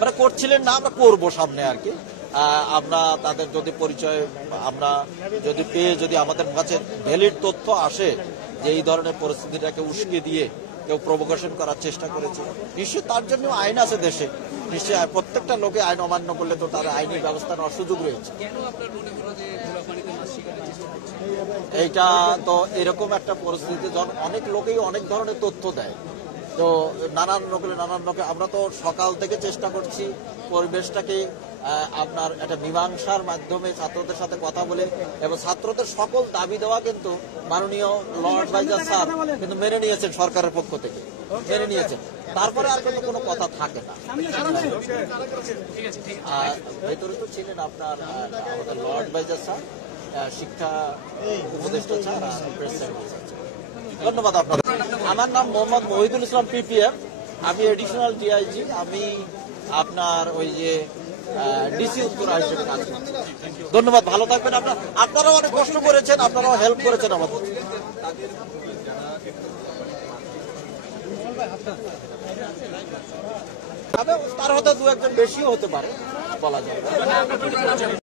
মানে করছিলেন না, আমরা করবো সামনে আর কি। আমরা তাদের যদি পরিচয় আমরা যদি পেয়ে যদি আমাদের কাছে ভ্যালিড তথ্য আসে যে এই ধরনের পরিস্থিতিটাকে উস্কে দিয়ে কেউ প্রভোকেশন করার চেষ্টা করেছে, নিশ্চয়ই তার জন্য আইন আছে দেশে, নিশ্চয়ই প্রত্যেকটা লোকে আইন অমান্য করলে তো তার আইনি ব্যবস্থা নেওয়ার সুযোগ রয়েছে। এইটা তো এরকম একটা পরিস্থিতি যখন অনেক লোকেই অনেক ধরনের তথ্য দেয়, তো নানান লোকে আমরা তো সকাল থেকে চেষ্টা করছি পরিবেশটাকে আপনার একটা মীমাংসার মাধ্যমে ছাত্রদের সাথে কথা বলে, এবং ছাত্রদের সকল দাবি দেওয়া কিন্তু মাননীয় ল অ্যাডভাইজার স্যার কিন্তু মেনে নিয়েছেন, সরকারের পক্ষ থেকে মেনে নিয়েছেন। তারপরে আর কিন্তু কোনো কথা থাকে না। ভেতরে তো ছিলেন আপনার আমাদের ল অ্যাডভাইজার স্যার, শিক্ষা উপদেষ্টা স্যার, প্রেস সেক্রেটারি। ধন্যবাদ আপনাদের। আমার নাম মোহাম্মদ মহিদুল ইসলাম, পিপিএফ। আমি এডিশনাল ডিআইজি। আমি আপনার ওই যে ডিসি উত্তরা হিসেবে কাজ করছি। ধন্যবাদ, ভালো থাকবেন। আপনারাও অনেক কষ্ট করেছেন, আপনারাও হেল্প করেছেন আমাদের। তার হয়তো দু একজন বেশিও হতে পারে, বলা যায়।